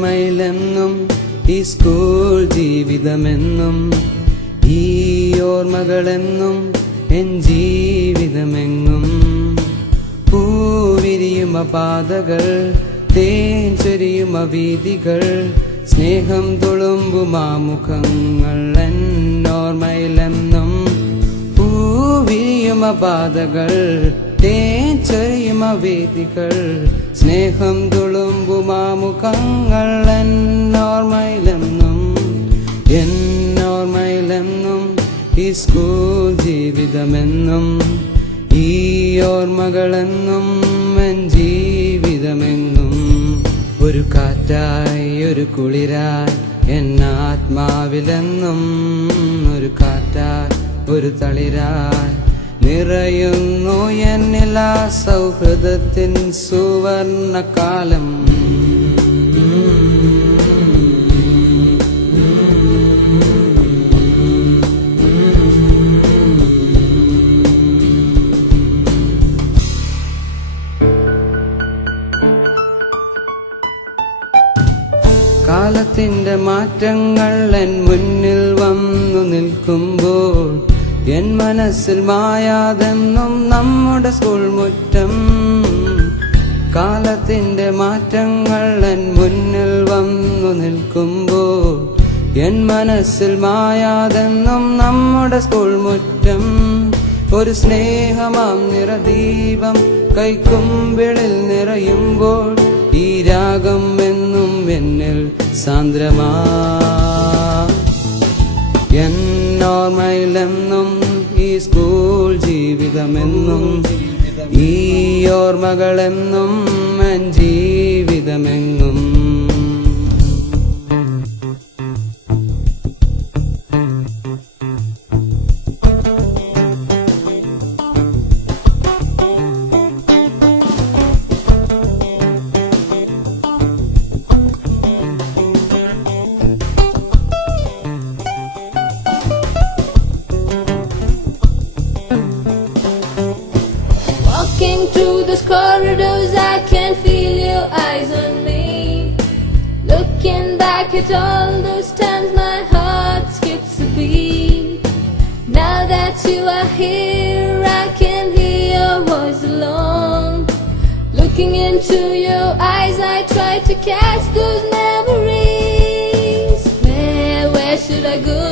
എന്നോർമ്മയിലെന്നും ഈ സ്കൂൾ ജീവിതമെന്നും ഈ ഓർമ്മകളെന്നും എൻ ജീവിതമെങ്ങും പൂവിരിയുമ പാതകൾ തേൻ ചൊരിയുമ വീതികൾ സ്നേഹം തുളുമ്പുമാമുഖങ്ങൾ എന്നോർമ്മയിലെന്നും പൂവിരിയുമ പാതകൾ തേൻ ചൊരിയുമ വീതികൾ സ്നേഹം തുളുമ്പുമാമുഖങ്ങൾ എന്നോർമ്മയിലെന്നും എന്നോർമ്മയിലെന്നും ഈ സ്കൂൾ ജീവിതമെന്നും ഈ ഓർമ്മകളെന്നും എൻ ജീവിതമെങ്ങും ഒരു കാറ്റായി ഒരു കുളിരായി എന്നാത്മാവിലെന്നും ഒരു കാറ്റായി ഒരു തളിരായി നിറയുന്നു എന്നിൽ ആ സൗഹൃദത്തിൻ സുവർണകാലം. കാലത്തിന്റെ മാറ്റങ്ങൾ എൻ മുന്നിൽ വന്നു നിൽക്കുമ്പോൾ എൻ മനസ്സിൽ മായാതെന്നും നമ്മുടെ സ്കൂൾ മുറ്റം. കാലത്തിന്റെ മാറ്റങ്ങൾ എൻ മുന്നിൽ വന്നു നിൽക്കുമ്പോൾ എൻ മനസ്സിൽ മായാതെന്നും നമ്മുടെ സ്കൂൾ മുറ്റം. ഒരു സ്നേഹമാം നിറദീപം കൈക്കുമ്പിളിൽ നിറയുമ്പോൾ ഈ രാഗം എന്നും എന്നിൽ സാന്ദ്രമാ. എന്നോർമ്മയിലെന്നും ഈ സ്കൂൾ ജീവിതമെന്നും ഈ ഓർമ്മകളെന്നും N ജീവിതമെങ്ങും. Walking through those corridors, I can feel your eyes on me. Looking back at all those times, my heart skips a beat. Now that you are here, I can hear your voice alone. Looking into your eyes, I try to catch those memories. Where should I go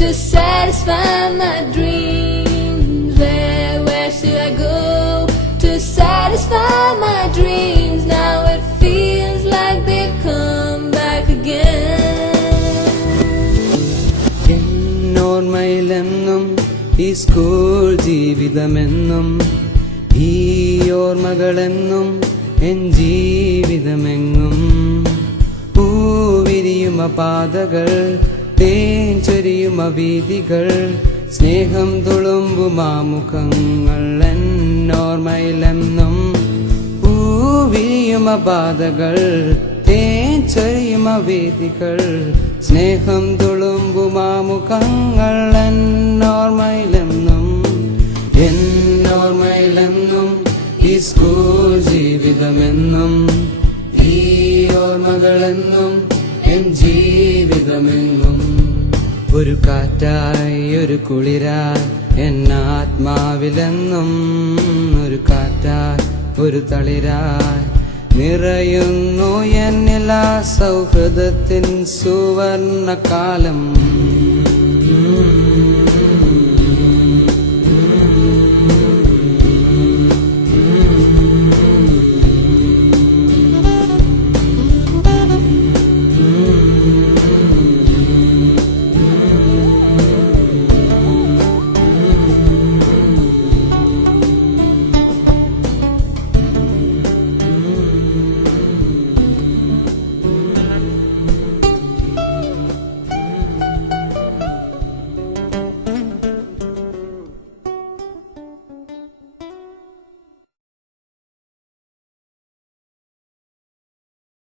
to satisfy my dreams? Where should I go to satisfy my dreams? Now it feels like they've come back again. എന്നോർമ്മയിലെന്നും ഈ school ജീവിതമെന്നും ഈ ഓർമ്മകളെന്നും N ജീവിതമെങ്ങും പൂവിരിയുമ പാതകൾ തേൻ ചൊരിയുമ വീതികൾ സ്നേഹം തുളുമ്പുമാമുഖങ്ങൾ എന്നോർമ്മയിലെന്നും പൂവിരിയുമ പാതകൾ തേൻ ചൊരിയുമ വീതികൾ സ്നേഹം തുളുമ്പുമാമുഖങ്ങൾ എന്നോർമ്മയിലെന്നും എന്നോർമ്മയിലെന്നും ഈ school ജീവിതമെന്നും ഈ ഓർമ്മകളെന്നും എൻ ജീവിതമെങ്ങും ഒരു കാറ്റായി ഒരു കുളിരായി എന്നാത്മാവിലെന്നും ഒരു കാറ്റായി ഒരു തളിരായി നിറയുന്നു എന്നിൽ ആ സൗഹൃദത്തിൻ സുവർണകാലം.